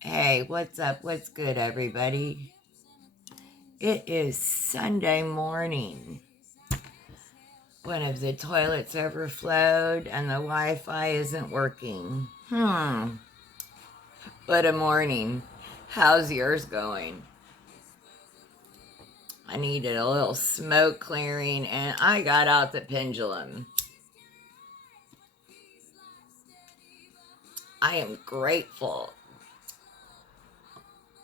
Hey, what's up? What's good, everybody? It is Sunday morning. One of the toilets overflowed and the Wi-Fi isn't working. What a morning. How's yours going? I needed a little smoke clearing and I got out the pendulum. I am grateful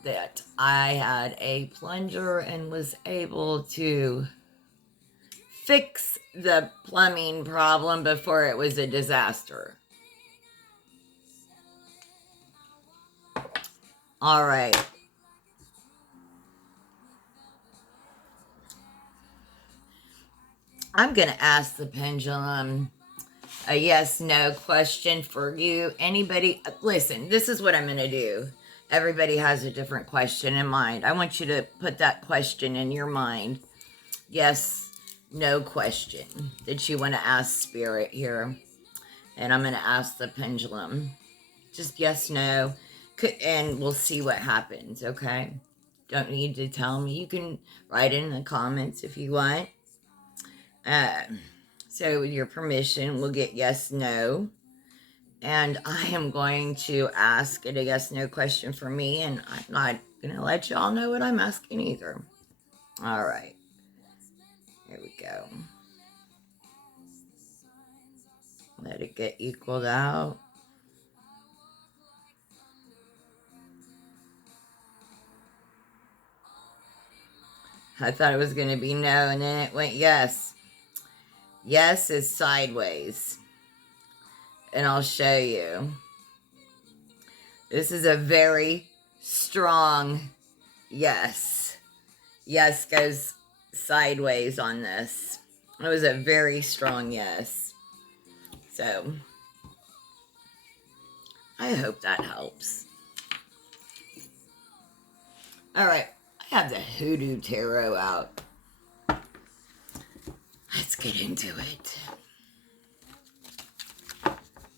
that I had a plunger and was able to fix the plumbing problem before it was a disaster. All right. I'm going to ask the pendulum a yes no question for you. Anybody, listen, this is what I'm going to do. Everybody has a different question in mind. I want you to put that question in your mind. Yes, no question that you want to ask Spirit here. And I'm going to ask the pendulum. Just yes, no. And we'll see what happens, okay? Don't need to tell me. You can write it in the comments if you want. So with your permission, we'll get yes, no. And I am going to ask it a yes, no question for me. And I'm not going to let y'all know what I'm asking either. All right. Here we go. Let it get equaled out. I thought it was going to be no, and then it went yes. Yes is sideways. And I'll show you. This is a very strong yes. Yes goes sideways on this. It was a very strong yes. So, I hope that helps. All right, I have the Hoodoo Tarot out. Let's get into it.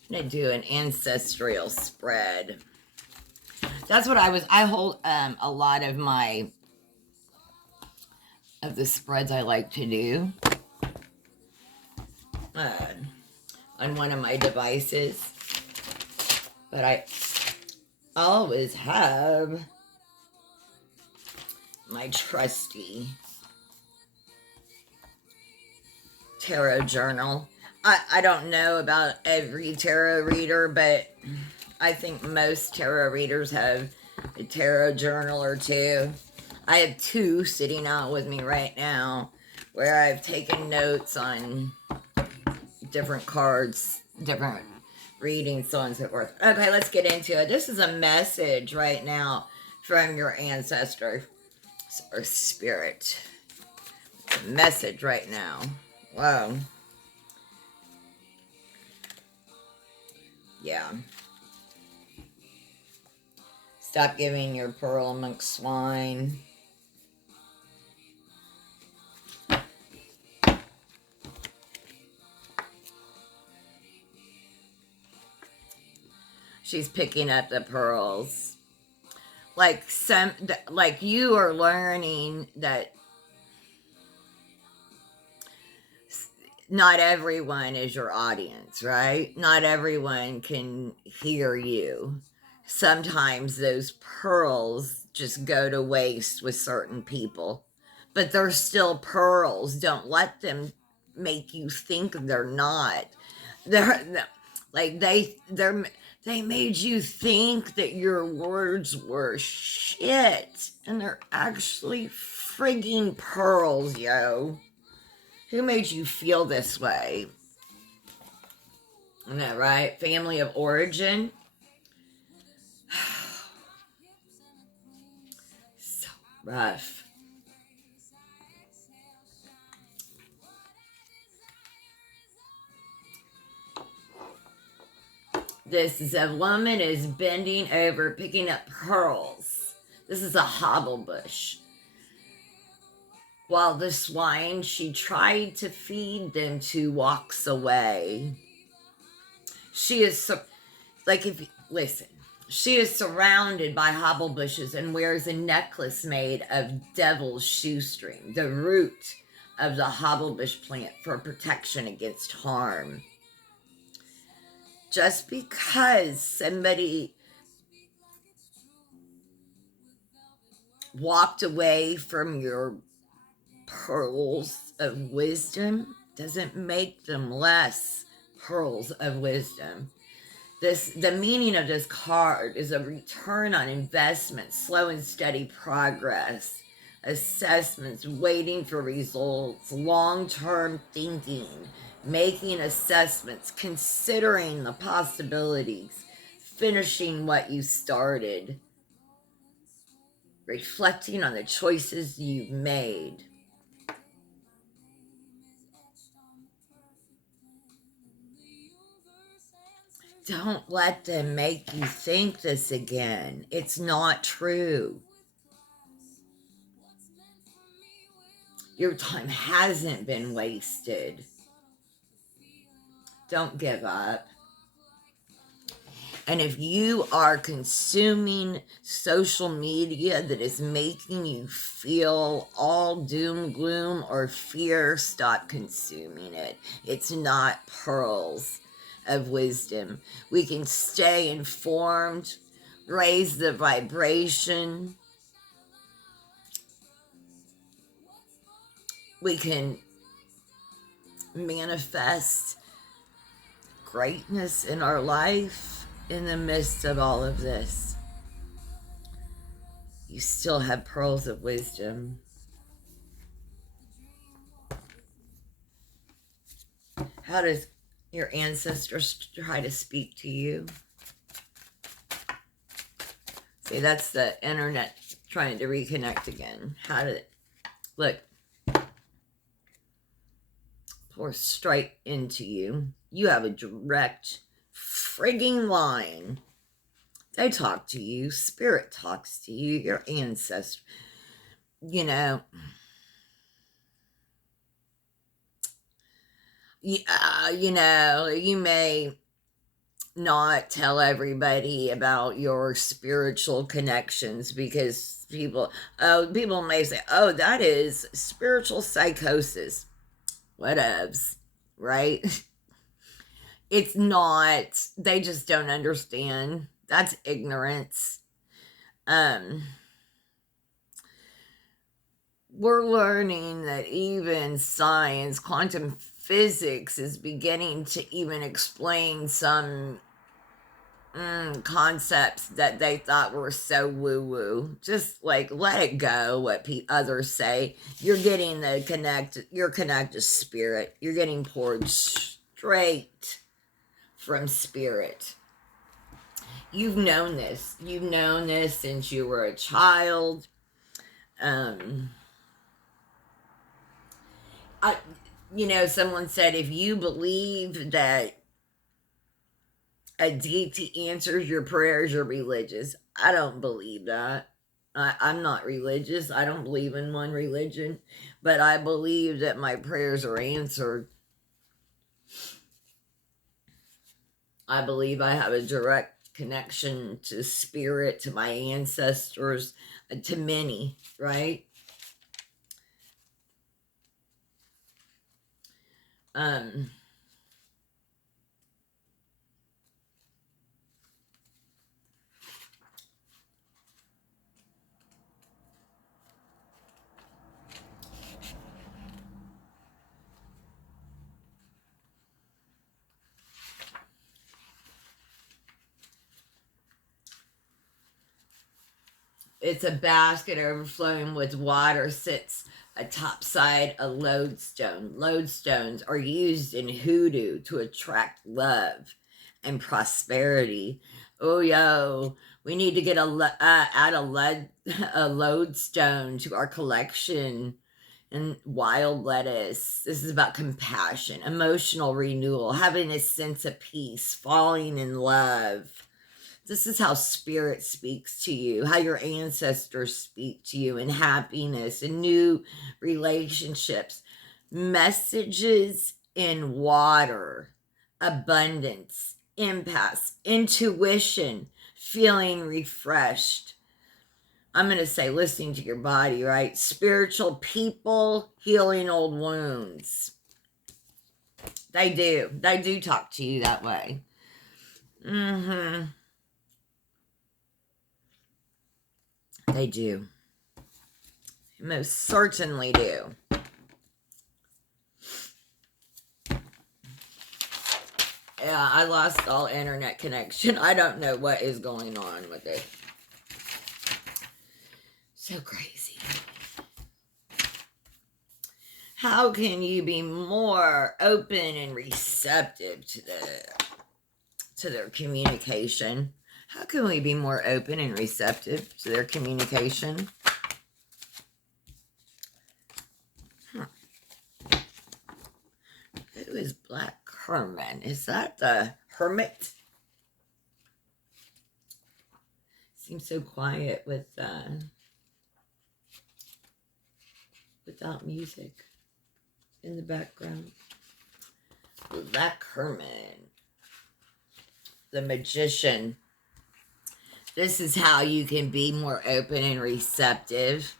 I'm going to do an ancestral spread. That's what I hold a lot of the spreads I like to do on one of my devices. But I always have my trusty tarot journal. I don't know about every tarot reader, but I think most tarot readers have a tarot journal or two. I have two sitting out with me right now where I've taken notes on different cards, different readings, so on and so forth. Okay, let's get into it. This is a message right now from your ancestor or spirit. It's a message right now. Wow. Yeah. Stop giving your pearl amongst swine. She's picking up the pearls. Like you are learning that not everyone is your audience, right? Not everyone can hear you. Sometimes those pearls just go to waste with certain people, but they're still pearls. Don't let them make you think they're not. They're like they made you think that your words were shit, and they're actually frigging pearls, yo. Who made you feel this way? Isn't that right? Family of origin. So rough. This is a woman is bending over picking up pearls. This is a hobble bush. While the swine she tried to feed them to walks away. She is so, like, if listen, She is surrounded by hobble bushes and wears a necklace made of devil's shoestring, the root of the hobblebush plant, for protection against harm. Just because somebody walked away from your pearls of wisdom doesn't make them less pearls of wisdom. The meaning of this card is a return on investment, slow and steady progress, assessments, waiting for results, long-term thinking, making assessments, considering the possibilities, finishing what you started, reflecting on the choices you've made. Don't let them make you think this again. It's not true. Your time hasn't been wasted. Don't give up. And if you are consuming social media that is making you feel all doom, gloom, or fear, stop consuming it. It's not pearls of wisdom. We can stay informed, raise the vibration. We can manifest greatness in our life in the midst of all of this. You still have pearls of wisdom. How does your ancestors try to speak to you? See, that's the internet trying to reconnect again. How did it look? Pour straight into you. You have a direct frigging line. They talk to you. Spirit talks to you. Your ancestors. You know, you may not tell everybody about your spiritual connections because people may say, oh, that is spiritual psychosis. Whatevs, right? It's not. They just don't understand. That's ignorance. We're learning that even science, quantum physics, is beginning to even explain some concepts that they thought were so woo-woo. Just like let it go what others say. You're getting you're connected spirit. You're getting poured straight from spirit. You've known this since you were a child. Someone said, if you believe that a deity answers your prayers, you're religious. I don't believe that. I'm not religious. I don't believe in one religion, but I believe that my prayers are answered. I believe I have a direct connection to spirit, to my ancestors, to many, right? It's a basket overflowing with water, sits atopside a lodestone. Lodestones are used in hoodoo to attract love and prosperity. Oh, yo, we need to get add a lodestone to our collection. And wild lettuce. This is about compassion, emotional renewal, having a sense of peace, falling in love. This is how spirit speaks to you, how your ancestors speak to you, in happiness and new relationships. Messages in water, abundance, impasse, intuition, feeling refreshed. I'm going to say listening to your body, right? Spiritual people healing old wounds. They do. They do talk to you that way. They do. Most certainly do. Yeah, I lost all internet connection. I don't know what is going on with it. So crazy. How can you be more open and receptive to their communication? How can we be more open and receptive to their communication? Who is Black Herman? Is that the hermit? Seems so quiet without music in the background. Black Herman, the magician. This is how you can be more open and receptive.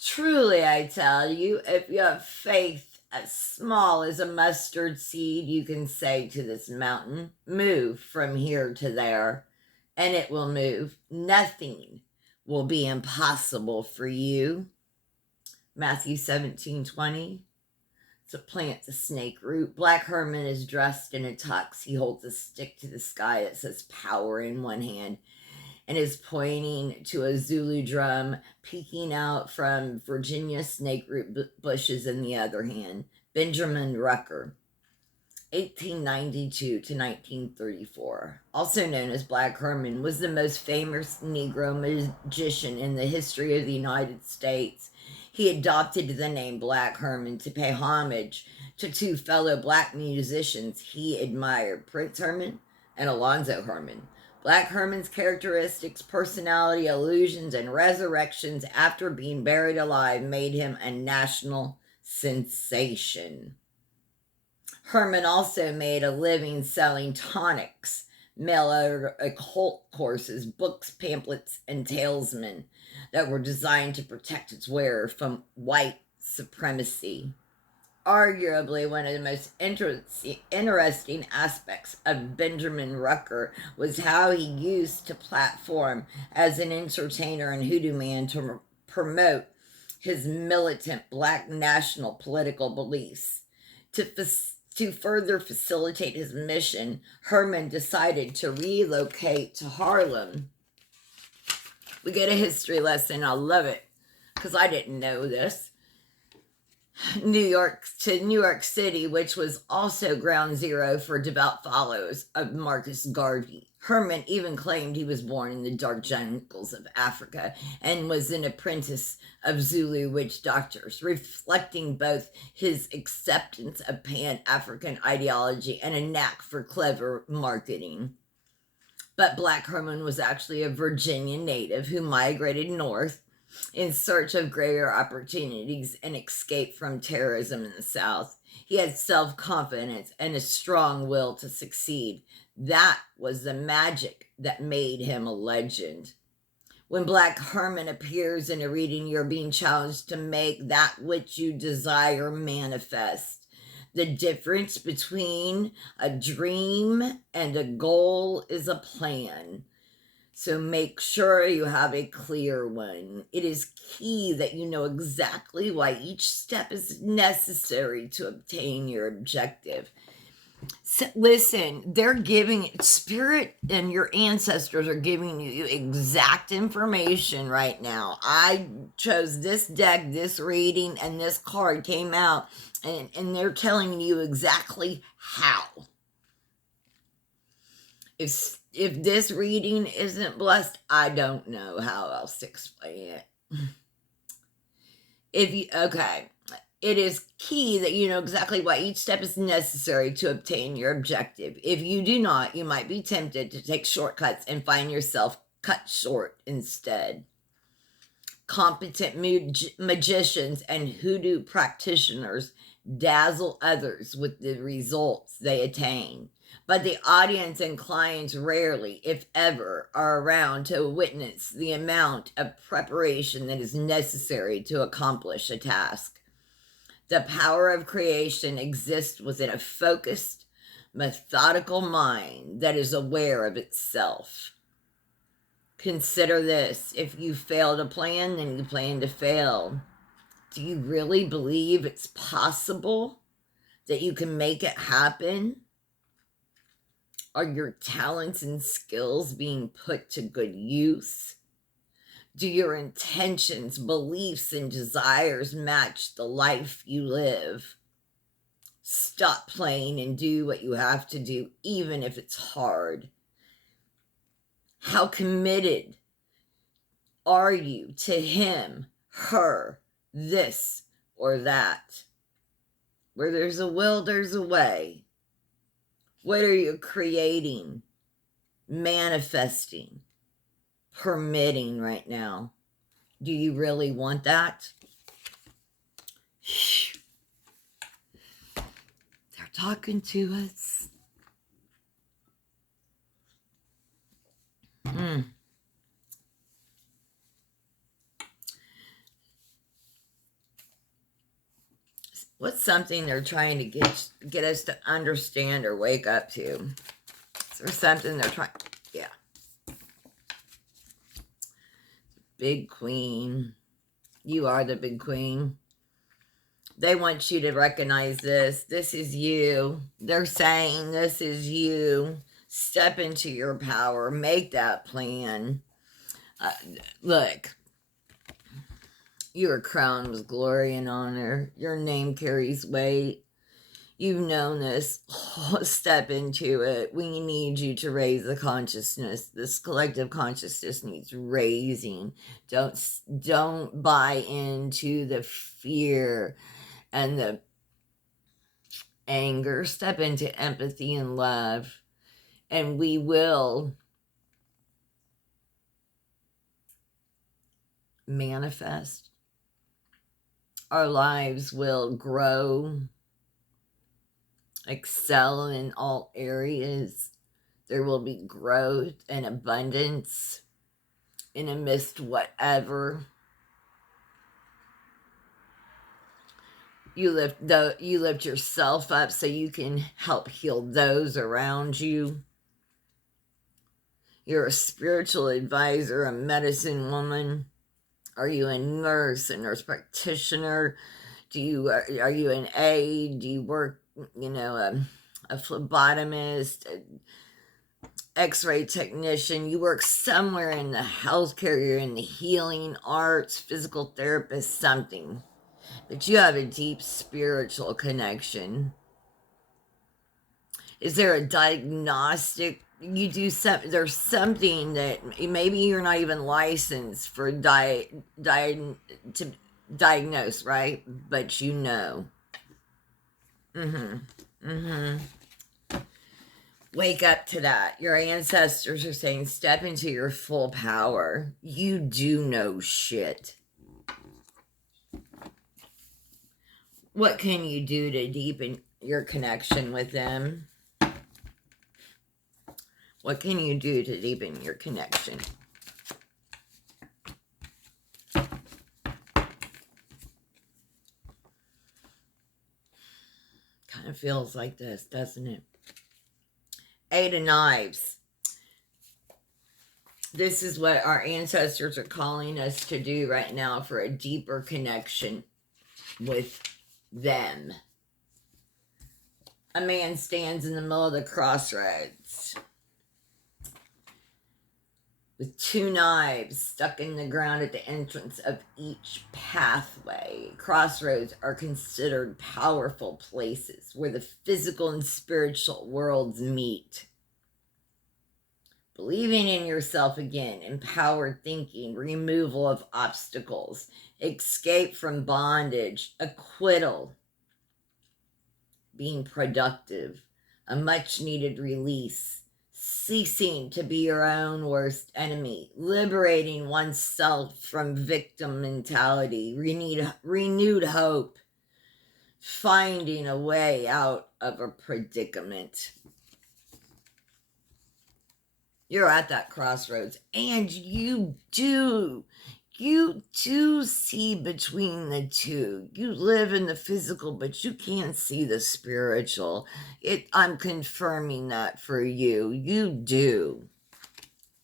Truly, I tell you, if you have faith as small as a mustard seed, you can say to this mountain, move from here to there, and it will move. Nothing will be impossible for you. Matthew 17:20. It's a plant, a snake root. Black Herman is dressed in a tux. He holds a stick to the sky that says power in one hand and is pointing to a Zulu drum peeking out from Virginia snakeroot bushes in the other hand. Benjamin Rucker, 1892 to 1934, also known as Black Herman, was the most famous Negro magician in the history of the United States. He adopted the name Black Herman to pay homage to two fellow black musicians he admired, Prince Herman and Alonzo Herman. Black Herman's characteristics, personality, illusions, and resurrections after being buried alive made him a national sensation. Herman also made a living selling tonics, mail-order occult courses, books, pamphlets, and talismans that were designed to protect its wearer from white supremacy. Arguably, one of the most interesting aspects of Benjamin Rucker was how he used to platform as an entertainer and hoodoo man to promote his militant black national political beliefs. To further facilitate his mission, Herman decided to relocate to Harlem. We get a history lesson. I love it because I didn't know this. New York City, which was also ground zero for devout followers of Marcus Garvey. Herman even claimed he was born in the dark jungles of Africa and was an apprentice of Zulu witch doctors, reflecting both his acceptance of Pan-African ideology and a knack for clever marketing. But Black Herman was actually a Virginia native who migrated north in search of greater opportunities and escape from terrorism in the South. He had self-confidence and a strong will to succeed. That was the magic that made him a legend. When Black Herman appears in a reading, you're being challenged to make that which you desire manifest. The difference between a dream and a goal is a plan. So make sure you have a clear one. It is key that you know exactly why each step is necessary to obtain your objective. So, listen, they're giving spirit and your ancestors are giving you exact information right now. I chose this deck, this reading, and this card came out, and they're telling you exactly how. If this reading isn't blessed, I don't know how else to explain it. It is key that you know exactly why each step is necessary to obtain your objective. If you do not, you might be tempted to take shortcuts and find yourself cut short instead. Competent magicians and hoodoo practitioners dazzle others with the results they attain. but the audience and clients rarely, if ever, are around to witness the amount of preparation that is necessary to accomplish a task. The power of creation exists within a focused, methodical mind that is aware of itself. Consider this: if you fail to plan, then you plan to fail. Do you really believe it's possible that you can make it happen? Are your talents and skills being put to good use? Do your intentions, beliefs, and desires match the life you live? Stop playing and do what you have to do, even if it's hard. How committed are you to him, her, this, or that? Where there's a will, there's a way. What are you creating, manifesting, permitting right now? Do you really want that? They're talking to us. What's something they're trying to get us to understand or wake up to? Is there something they're trying? Yeah. Big Queen. You are the big queen. They want you to recognize this. This is you. They're saying this is you. Step into your power. Make that plan. Look. You are crowned with glory and honor. Your name carries weight. You've known this. Step into it. We need you to raise the consciousness. This collective consciousness needs raising. Don't buy into the fear and the anger. Step into empathy and love. And we will manifest. Our lives will grow, excel in all areas. There will be growth and abundance in amidst whatever. You lift yourself up so you can help heal those around you. You're a spiritual advisor, a medicine woman. Are you a nurse, a nurse practitioner? Are you an aide? Do you work, a phlebotomist, an x-ray technician? You work somewhere in the healthcare, you're in the healing arts, physical therapist, something. But you have a deep spiritual connection. Is there a diagnostic? You do something. There's something that maybe you're not even licensed for to diagnose, right? But you know. Wake up to that. Your ancestors are saying, step into your full power. You do know shit. What can you do to deepen your connection with them? What can you do to deepen your connection? Kind of feels like this, doesn't it? Eight of Knives. This is what our ancestors are calling us to do right now for a deeper connection with them. A man stands in the middle of the crossroads with two knives stuck in the ground at the entrance of each pathway. Crossroads are considered powerful places where the physical and spiritual worlds meet. Believing in yourself again, empowered thinking, removal of obstacles, escape from bondage, acquittal, being productive, a much needed release, ceasing to be your own worst enemy, liberating oneself from victim mentality, renewed hope, finding a way out of a predicament. You're at that crossroads, and you do see between the two. You live in the physical, but you can't see the spiritual. I'm confirming that for you. You do.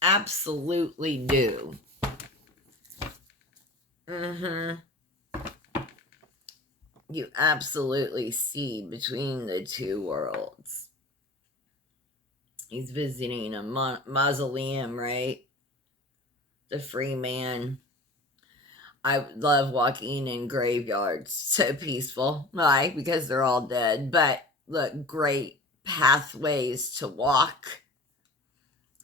Absolutely do. Mm-hmm. You absolutely see between the two worlds. He's visiting a mausoleum, right? The free man. I love walking in graveyards. So peaceful. Why? Because they're all dead. But look, great pathways to walk.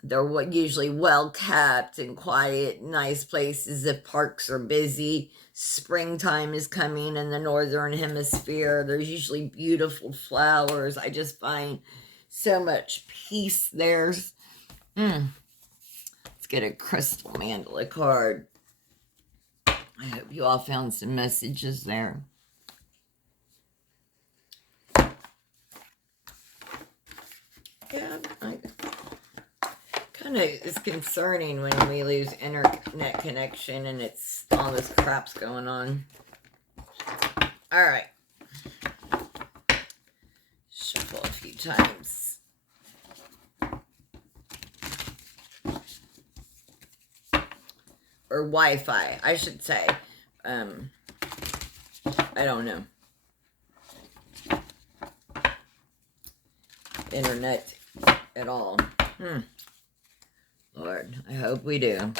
They're usually well kept and quiet, nice places. If parks are busy, springtime is coming in the northern hemisphere. There's usually beautiful flowers. I just find so much peace there. Let's get a crystal mandala card. I hope you all found some messages there. Yeah, kind of is concerning when we lose internet connection and it's all this crap's going on. All right. Shuffle a few times. Or Wi-Fi, I should say. I don't know. Internet at all. Lord, I hope we do.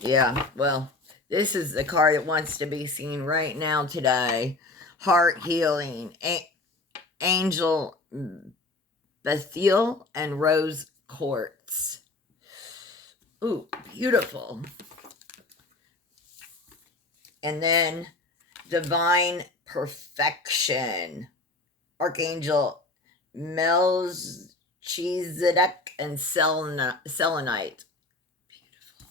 Yeah, well, this is the card that wants to be seen right now today. Heart healing. Angel Bethiel and Rose Quartz. Ooh, beautiful. And then divine perfection. Archangel Melchizedek and Selenite. Beautiful.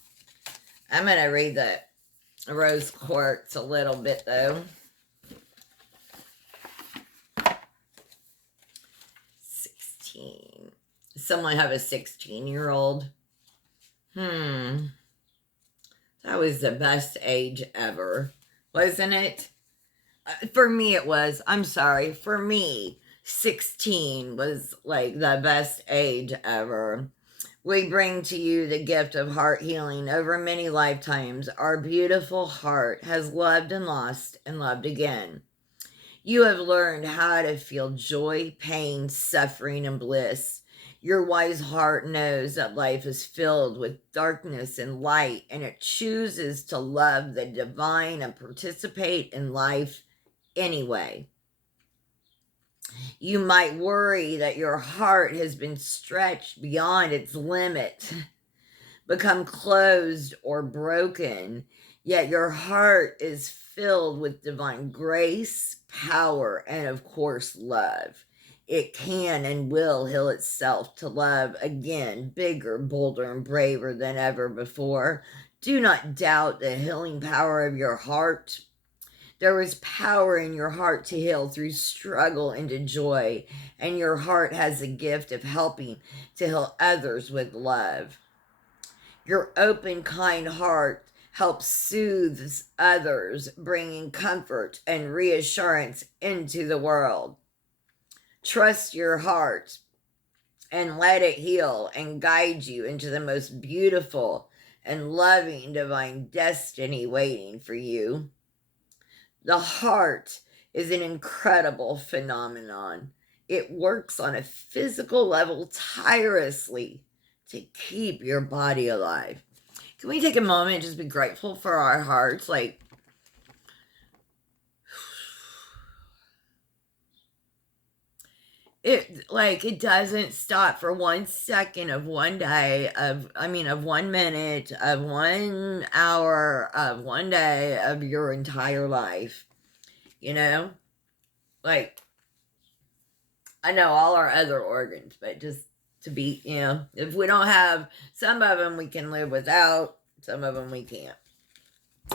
I'm going to read the Rose Quartz a little bit, though. 16. Someone have a 16-year-old? That was the best age ever, wasn't it? For me, it was. I'm sorry. For me, 16 was like the best age ever. We bring to you the gift of heart healing. Over many lifetimes, our beautiful heart has loved and lost and loved again. You have learned how to feel joy, pain, suffering, and bliss. Your wise heart knows that life is filled with darkness and light, and it chooses to love the divine and participate in life anyway. You might worry that your heart has been stretched beyond its limit, become closed or broken, yet your heart is filled with divine grace, power, and of course, love. It can and will heal itself to love again, bigger, bolder, and braver than ever before. Do not doubt the healing power of your heart. There is power in your heart to heal through struggle into joy, and your heart has the gift of helping to heal others with love. Your open, kind heart helps soothe others, bringing comfort and reassurance into the world. Trust your heart and let it heal and guide you into the most beautiful and loving divine destiny waiting for you. The heart is an incredible phenomenon. It works on a physical level tirelessly to keep your body alive. Can we take a moment and just be grateful for our hearts? It doesn't stop for 1 second of one day, of 1 minute, of 1 hour, of 1 day, of your entire life. You know? I know all our other organs, but just to be, if we don't have some of them, we can live without, some of them we can't.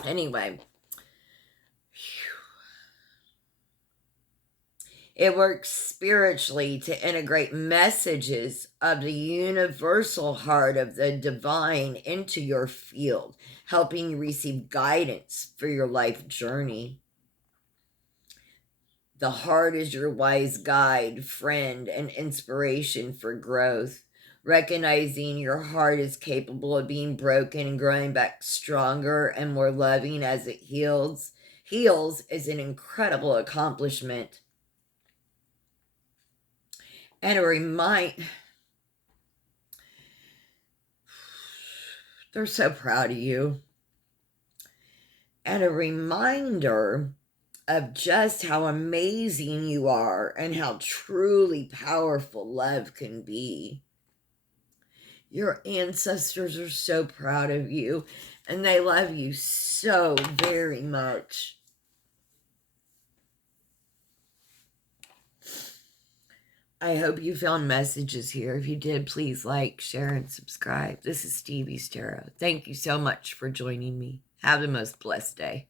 Anyway, It works spiritually to integrate messages of the universal heart of the divine into your field, helping you receive guidance for your life journey. The heart is your wise guide, friend, and inspiration for growth. Recognizing your heart is capable of being broken and growing back stronger and more loving as it heals is an incredible accomplishment. And they're so proud of you. And a reminder of just how amazing you are and how truly powerful love can be. Your ancestors are so proud of you, and they love you so very much. I hope you found messages here. If you did, please like, share, and subscribe. This is Stevie's Tarot. Thank you so much for joining me. Have the most blessed day.